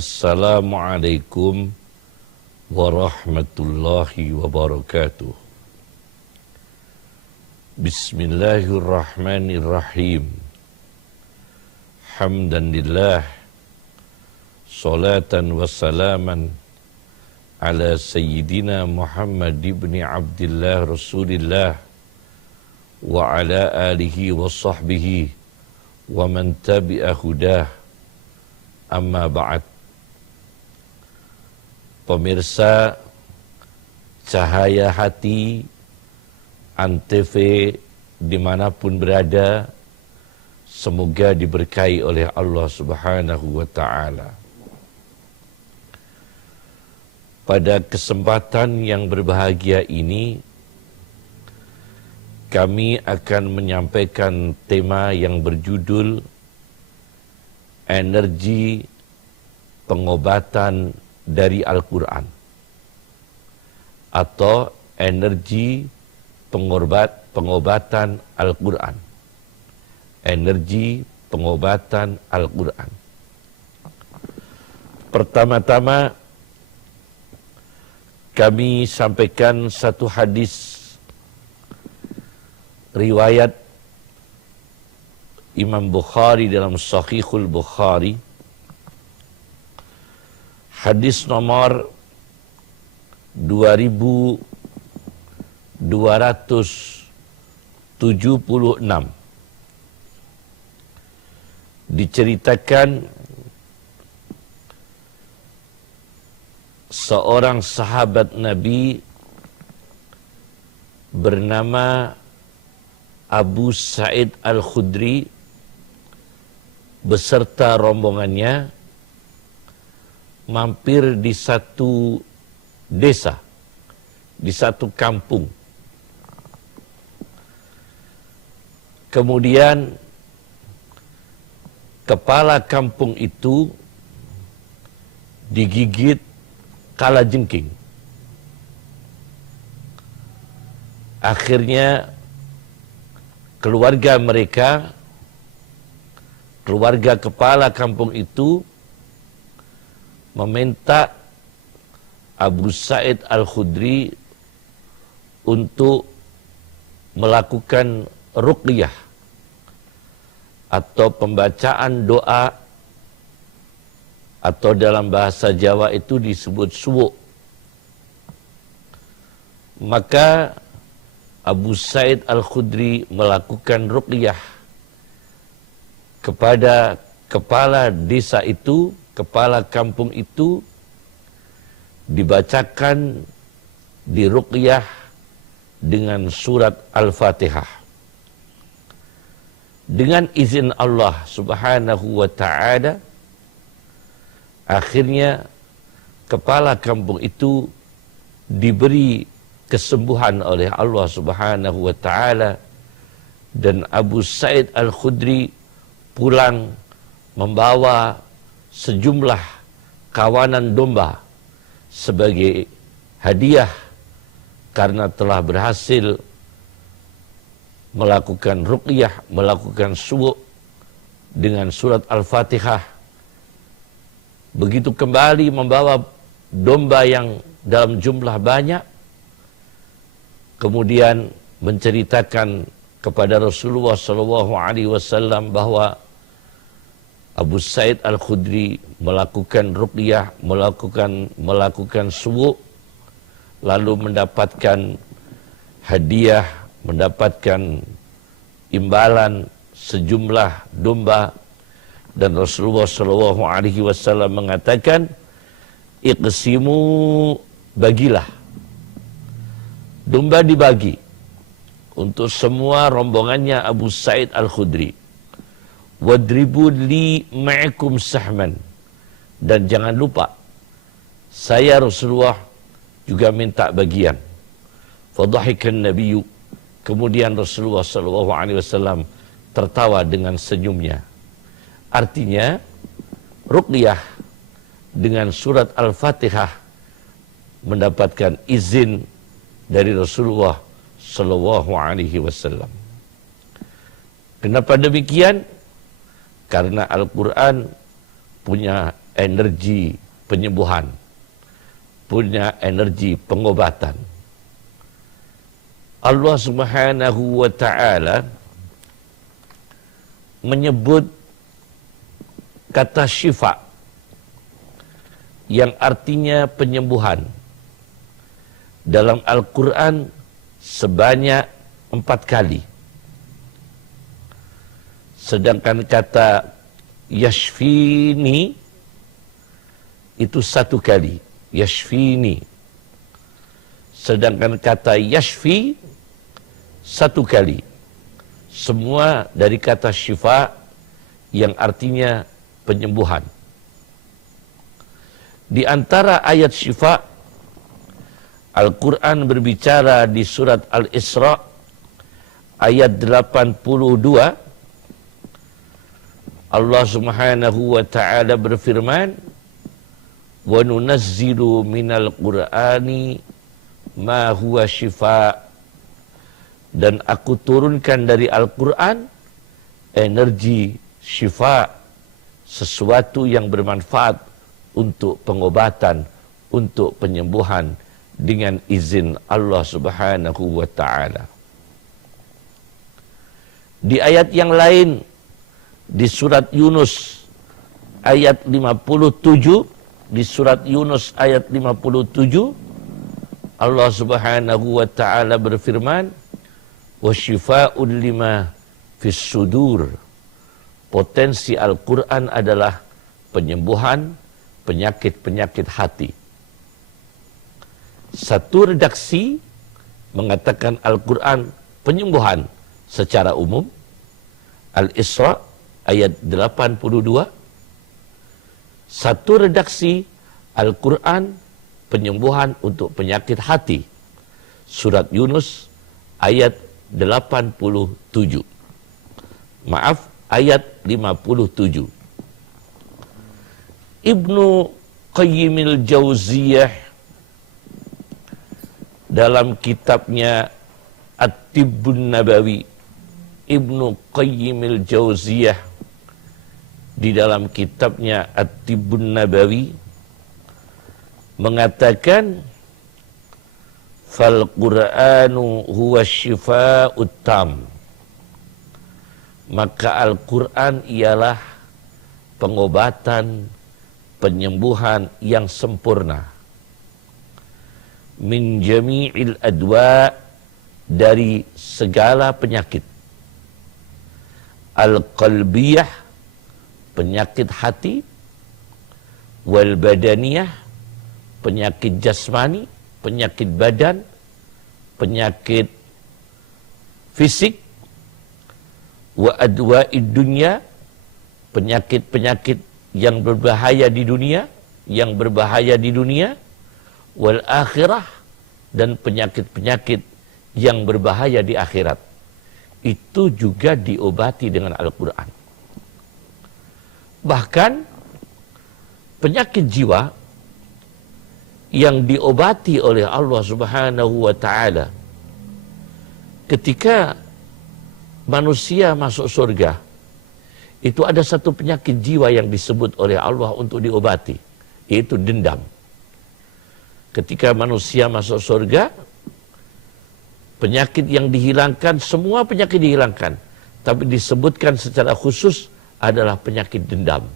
Assalamualaikum warahmatullahi wabarakatuh. Bismillahirrahmanirrahim. Hamdan lillah, salatan wassalaman ala sayyidina Muhammad ibn Abdillah Rasulillah wa ala alihi wa sahbihi wa man tabi'a hudah, amma ba'd. Pemirsa Cahaya Hati Antv dimanapun berada, semoga diberkahi oleh Allah Subhanahu wa Ta'ala. Pada kesempatan yang berbahagia ini, kami akan menyampaikan tema yang berjudul Energi Pengobatan dari Al-Quran, atau energi pengobatan Al-Quran. Energi pengobatan Al-Quran. Pertama-tama kami sampaikan satu hadis riwayat Imam Bukhari dalam Sahihul Bukhari, hadis nomor 2276. Diceritakan seorang sahabat Nabi bernama Abu Sa'id Al-Khudri beserta rombongannya mampir di satu desa, di satu kampung. Kemudian kepala kampung itu digigit kalajengking. Akhirnya keluarga mereka, keluarga kepala kampung itu meminta Abu Sa'id Al-Khudri untuk melakukan ruqyah atau pembacaan doa, atau dalam bahasa Jawa itu disebut suwuk. Maka Abu Sa'id Al-Khudri melakukan ruqyah kepada kepala desa itu, kepala kampung itu, dibacakan di ruqyah dengan surat Al-Fatihah. Dengan izin Allah Subhanahu wa Ta'ala, akhirnya kepala kampung itu diberi kesembuhan oleh Allah Subhanahu wa Ta'ala, dan Abu Sa'id Al-Khudri pulang membawa sejumlah kawanan domba sebagai hadiah karena telah berhasil melakukan ruqyah, melakukan suwuk dengan surat Al-Fatihah. Begitu kembali membawa domba yang dalam jumlah banyak, kemudian menceritakan kepada Rasulullah SAW bahwa Abu Sa'id Al-Khudri melakukan ruqyah, melakukan suwuk, lalu mendapatkan hadiah, mendapatkan imbalan sejumlah domba, dan Rasulullah SAW mengatakan, iqsimu, bagilah. Domba dibagi untuk semua rombongannya Abu Sa'id Al-Khudri. Wadribu li ma'ikum sahman, dan jangan lupa saya Rasulullah juga minta bagian. Fadhahikan nabiyyu, kemudian Rasulullah SAW tertawa dengan senyumnya. Artinya ruqyah dengan surat Al-Fatihah mendapatkan izin dari Rasulullah SAW. Kenapa demikian? Karena Al-Quran punya energi penyembuhan, punya energi pengobatan. Allah Subhanahu wa ta'ala menyebut kata syifa yang artinya penyembuhan dalam Al-Quran sebanyak 4 kali. Sedangkan kata yashfini itu 1 kali, yashfini. Sedangkan kata yashfi 1 kali. Semua dari kata syifa yang artinya penyembuhan. Di antara ayat syifa, Al-Quran berbicara di surat Al-Isra ayat 82. Allah Subhanahu wa ta'ala berfirman, wa nunazzilu minal Qur'ani ma huwa syifa, dan aku turunkan dari Al-Quran energi syifa, sesuatu yang bermanfaat untuk pengobatan, untuk penyembuhan dengan izin Allah Subhanahu wa ta'ala. Di ayat yang lain, di surat Yunus ayat 57, di surat Yunus ayat 57, Allah Subhanahu wa ta'ala berfirman, wa syifa'un lima fis sudur. Potensi Al-Quran adalah penyembuhan penyakit-penyakit hati. Satu redaksi mengatakan Al-Quran penyembuhan secara umum, Al-Isra ayat 82. Satu redaksi Al-Quran penyembuhan untuk penyakit hati, surat Yunus ayat 87. Maaf, ayat 57. Ibnu Qayyimil Jauziyah dalam kitabnya At-Tibbun Nabawi, Ibnu Qayyimil Jauziyah di dalam kitabnya At-Tibbun Nabawi mengatakan, fal Qur'anu huwa syifa'ut tam. Maka Al-Quran ialah pengobatan, penyembuhan yang sempurna. Min jami'il adwa, dari segala penyakit. Al-qalbiyah, penyakit hati. Wal badaniyah, penyakit jasmani, penyakit badan, penyakit fisik. Wa adwa'id dunya, penyakit-penyakit yang berbahaya di dunia, yang berbahaya di dunia. Wal akhirah, dan penyakit-penyakit yang berbahaya di akhirat. Itu juga diobati dengan Al-Quran. Bahkan penyakit jiwa yang diobati oleh Allah Subhanahu wa ta'ala ketika manusia masuk surga, itu ada satu penyakit jiwa yang disebut oleh Allah untuk diobati, yaitu dendam. Ketika manusia masuk surga, penyakit yang dihilangkan, semua penyakit dihilangkan, tapi disebutkan secara khusus adalah penyakit dendam.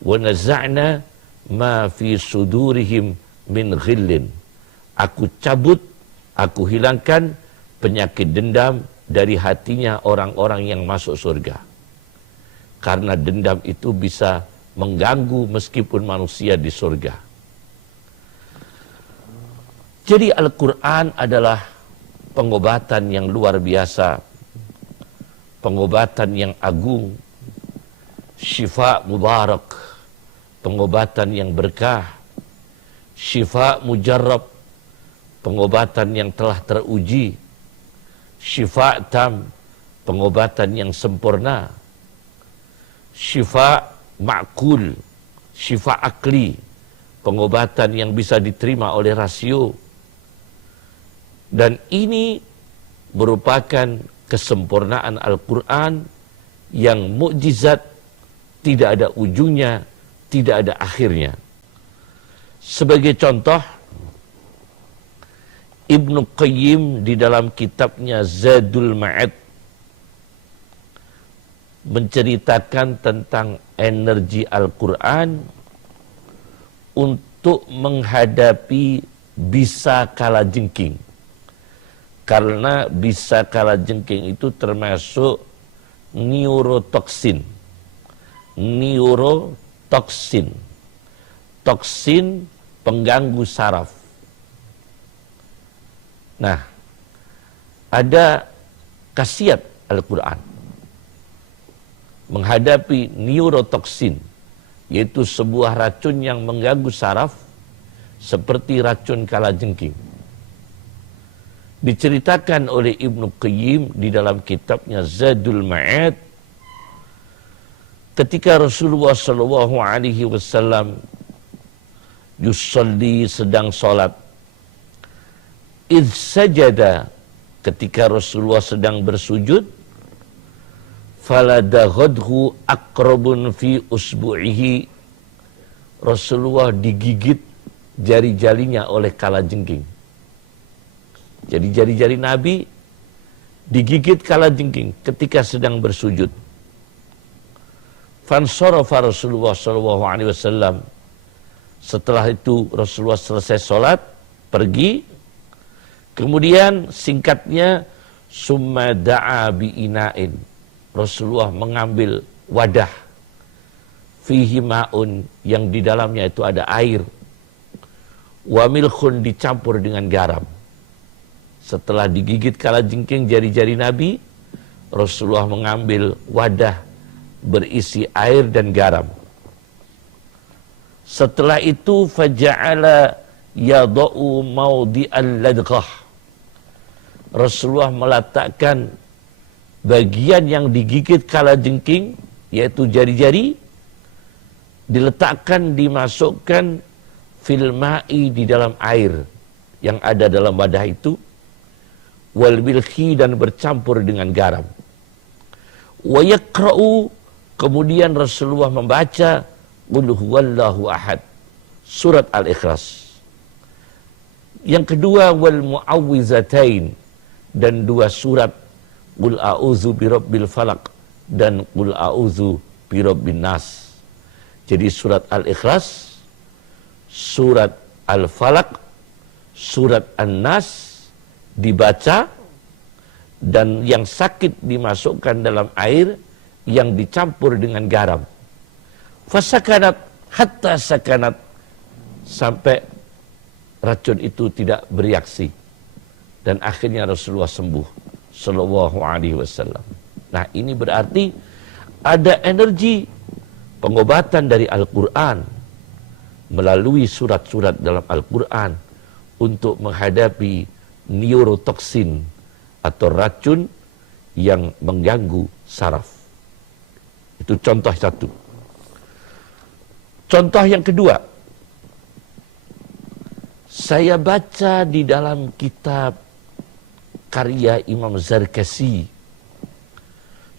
Wa naza'na ma fi sudurihim min ghillin. Aku cabut, aku hilangkan penyakit dendam dari hatinya orang-orang yang masuk surga. Karena dendam itu bisa mengganggu meskipun manusia di surga. Jadi Al-Quran adalah pengobatan yang luar biasa, pengobatan yang agung, syifa mubarak, pengobatan yang berkah, syifa mujarrab, pengobatan yang telah teruji, syifa tam, pengobatan yang sempurna, syifa ma'kul, syifa akli, pengobatan yang bisa diterima oleh rasio. Dan ini merupakan kesempurnaan Al-Quran yang mukjizat, tidak ada ujungnya, tidak ada akhirnya. Sebagai contoh, Ibnu Qayyim di dalam kitabnya Zadul Ma'ad menceritakan tentang energi Al-Quran untuk menghadapi bisa kalajengking. Karena bisa kalajengking itu termasuk neurotoksin. Neurotoksin. Toksin pengganggu saraf. Nah, ada khasiat Al-Quran menghadapi neurotoksin, yaitu sebuah racun yang mengganggu saraf seperti racun kalajengking. Diceritakan oleh Ibnu Qayyim di dalam kitabnya Zadul Ma'ad, ketika Rasulullah SAW yusalli, sedang salat, idh sajada, ketika Rasulullah sedang bersujud, faladaghadhu aqrabun fi usbu'ihi, Rasulullah digigit jari-jarinya oleh kalajengking. Jadi jari-jari Nabi digigit kalajengking ketika sedang bersujud. Fansarafa Rasulullah SAW, setelah itu Rasulullah selesai sholat, pergi. Kemudian singkatnya, summa da'a bi'ina'in, Rasulullah mengambil wadah, fihi ma'un, yang di dalamnya itu ada air, wa milkhun, dicampur dengan garam. Setelah digigit kalajengking jari-jari Nabi, Rasulullah mengambil wadah berisi air dan garam. Setelah itu faja'ala yada'u mawdi'al ladghah, Rasulullah meletakkan bagian yang digigit kalajengking, yaitu jari-jari, diletakkan, dimasukkan fil ma'i, di dalam air yang ada dalam wadah itu, wal milhi, dan bercampur dengan garam. Wa yaqra'u, kemudian Rasulullah membaca qul huwallahu ahad, surat Al-Ikhlas. Yang kedua, wal mu'awwizatain, dan dua surat, qul a'udzu birabbil falaq dan qul a'udzu birabbin nas. Jadi surat Al-Ikhlas, surat Al-Falaq, surat An-Nas dibaca, dan yang sakit dimasukkan dalam air yang dicampur dengan garam. Fasakanat hatta sakanat, sampai racun itu tidak bereaksi, dan akhirnya Rasulullah sembuh sallallahu alaihi wasallam. Nah, ini berarti ada energi pengobatan dari Al-Quran melalui surat-surat dalam Al-Quran untuk menghadapi neurotoksin atau racun yang mengganggu saraf. Itu contoh satu. Contoh yang kedua, saya baca di dalam kitab karya Imam Zarkasi,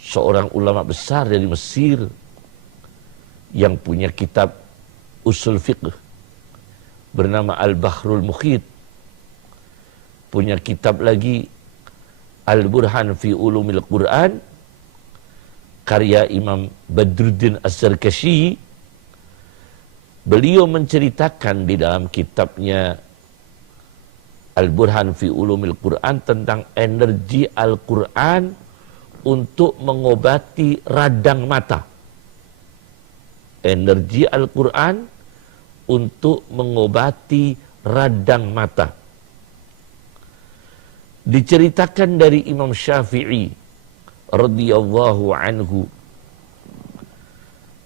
seorang ulama besar dari Mesir yang punya kitab usul fiqh bernama Al-Bahrul Mukhit, punya kitab lagi Al-Burhan fi Ulumil Quran karya Imam Badruddin Az-Zarkashi. Beliau menceritakan di dalam kitabnya Al-Burhan fi Ulumil Quran tentang energi Al-Quran untuk mengobati radang mata. Energi Al-Quran untuk mengobati radang mata. Diceritakan dari Imam Syafi'i radhiyallahu anhu,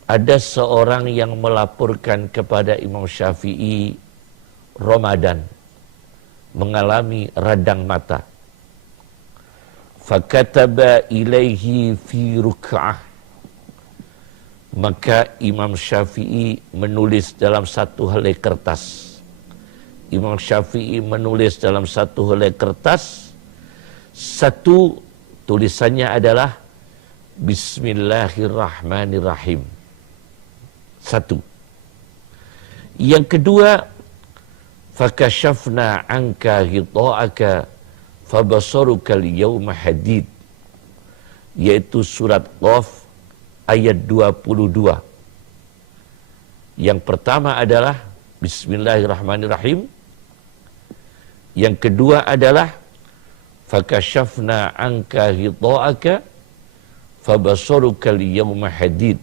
ada seorang yang melaporkan kepada Imam Syafi'i Ramadan mengalami radang mata. Fakataba ilaihi fi ruk'ah, maka Imam Syafi'i menulis dalam satu helai kertas. Imam Syafi'i menulis dalam satu helai kertas, satu tulisannya adalah Bismillahirrahmanirrahim. Satu. Yang kedua, fakashafna anka ghita'aka fabasaruka al-yawma hadid, yaitu surat Qaf ayat 22. Yang pertama adalah Bismillahirrahmanirrahim. Yang kedua adalah fakashafna anka ghita'aka fabasaruka al-yawma hadid,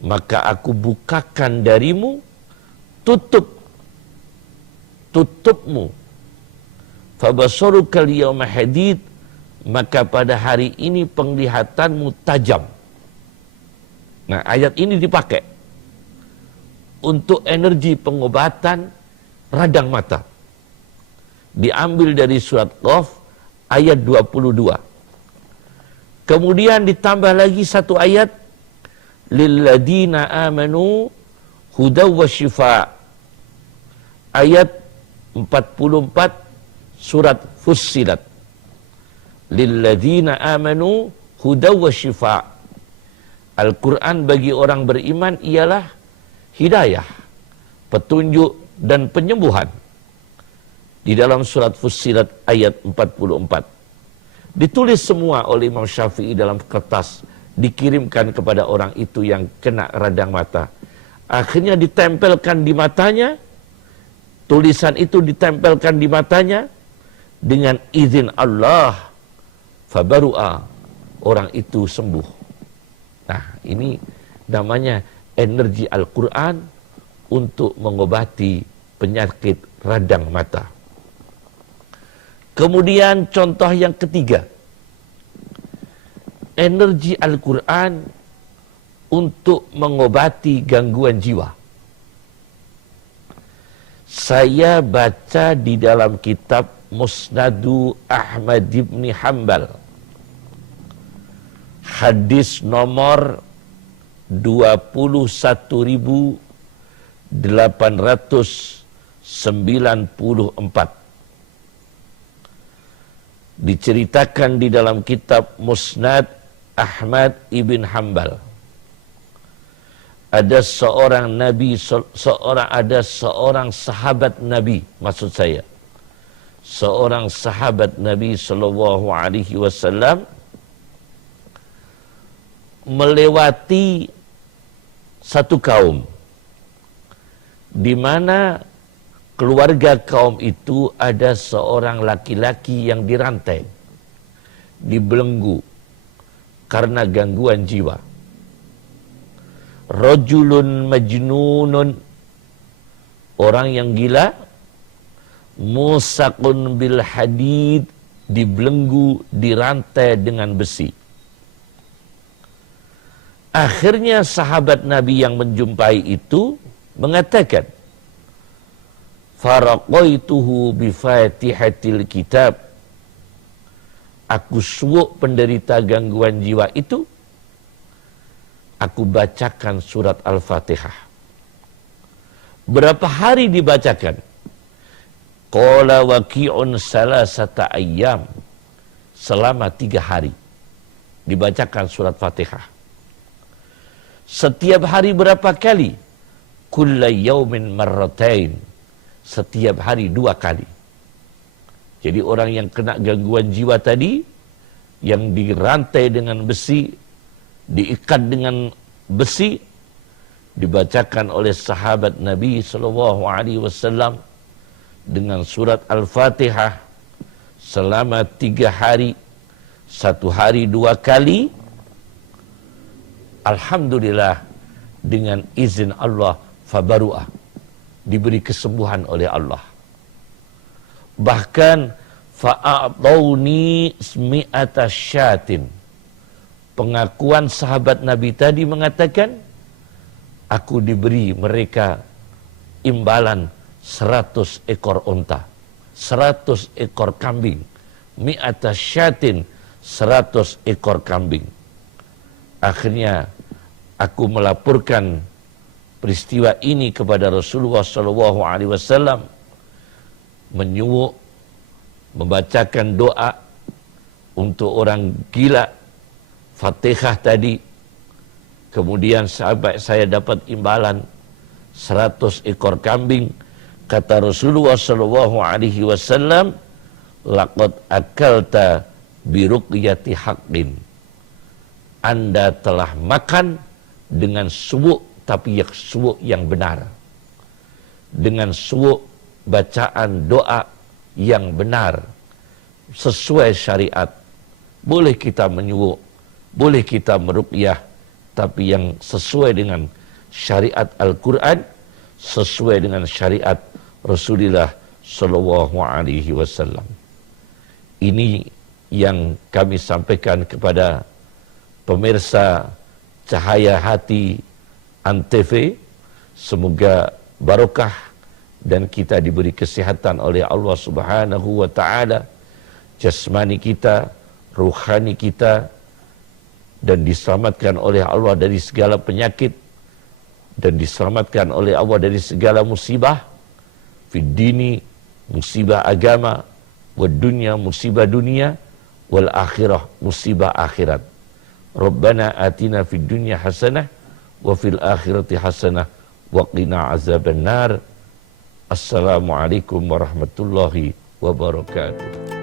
maka aku bukakan darimu tutupmu. Fabasaruka al-yawma hadid, maka pada hari ini penglihatanmu tajam. Nah, ayat ini dipakai untuk energi pengobatan radang mata. Diambil dari surat Qaf ayat 22. Kemudian ditambah lagi satu ayat, lilladina amanu hudaw wa shifa, ayat 44 surat Fussilat. Lilladina amanu hudaw wa shifa. Al-Quran bagi orang beriman ialah hidayah, petunjuk dan penyembuhan. Di dalam surat Fussilat ayat 44. Ditulis semua oleh Imam Syafi'i dalam kertas, dikirimkan kepada orang itu yang kena radang mata. Akhirnya ditempelkan di matanya, tulisan itu ditempelkan di matanya, dengan izin Allah, fabaru'a, orang itu sembuh. Nah, ini namanya energi Al-Quran untuk mengobati penyakit radang mata. Kemudian contoh yang ketiga, energi Al-Quran untuk mengobati gangguan jiwa. Saya baca di dalam kitab Musnadu Ahmad ibn Hanbal, hadis nomor 21.894. Diceritakan di dalam kitab Musnad Ahmad ibn Hanbal, ada seorang sahabat Nabi, maksud saya seorang sahabat Nabi sallallahu alaihi wasallam melewati satu kaum di mana keluarga kaum itu ada seorang laki-laki yang dirantai, dibelenggu karena gangguan jiwa. Rajulun majnunun, orang yang gila, musaqun bil hadid, dibelenggu, dirantai dengan besi. Akhirnya sahabat Nabi yang menjumpai itu mengatakan, faraqaituhu bifatihatil kitab, aku suuk penderita gangguan jiwa itu, aku bacakan surat Al-Fatihah. Berapa hari dibacakan? Qala waqi'un salasata ayyam, selama 3 hari dibacakan surat Fatihah. Setiap hari berapa kali? Kulla yaumin marratain, setiap hari 2 kali. Jadi orang yang kena gangguan jiwa tadi, yang dirantai dengan besi, diikat dengan besi, dibacakan oleh sahabat Nabi SAW dengan surat Al-Fatihah selama 3 hari, 1 hari 2 kali. Alhamdulillah, dengan izin Allah, fabaru'ah, diberi kesembuhan oleh Allah. Bahkan fa'a'tauni mi'ata syatin, pengakuan sahabat Nabi tadi mengatakan, aku diberi mereka imbalan 100 ekor unta, 100 ekor kambing, mi'ata syatin, 100 ekor kambing. Akhirnya aku melaporkan peristiwa ini kepada Rasulullah SAW, menyuruh membacakan doa untuk orang gila, Fatihah tadi. Kemudian sahabat saya dapat imbalan 100 ekor kambing. Kata Rasulullah sallallahu alaihi wasallam, laqad akalta biruqyati haqqin. Anda telah makan dengan suwuk, tapi suwuk yang benar. Dengan suwuk bacaan doa yang benar, sesuai syariat. Boleh kita menyuwuk, boleh kita meruqyah, tapi yang sesuai dengan syariat Al-Quran, sesuai dengan syariat Rasulullah sallallahu alaihi wasallam. Ini yang kami sampaikan kepada pemirsa Cahaya Hati Antv. Semoga barokah dan kita diberi kesehatan oleh Allah Subhanahu wa taala, jasmani kita, ruhani kita, dan diselamatkan oleh Allah dari segala penyakit, dan diselamatkan oleh Allah dari segala musibah, fid dini, musibah agama, wad dunya, musibah dunia, wal akhirah, musibah akhirat. Rabbana atina fid dunya hasanah wa fil akhirati hasanah wa qina azabannar. Assalamualaikum warahmatullahi wabarakatuh.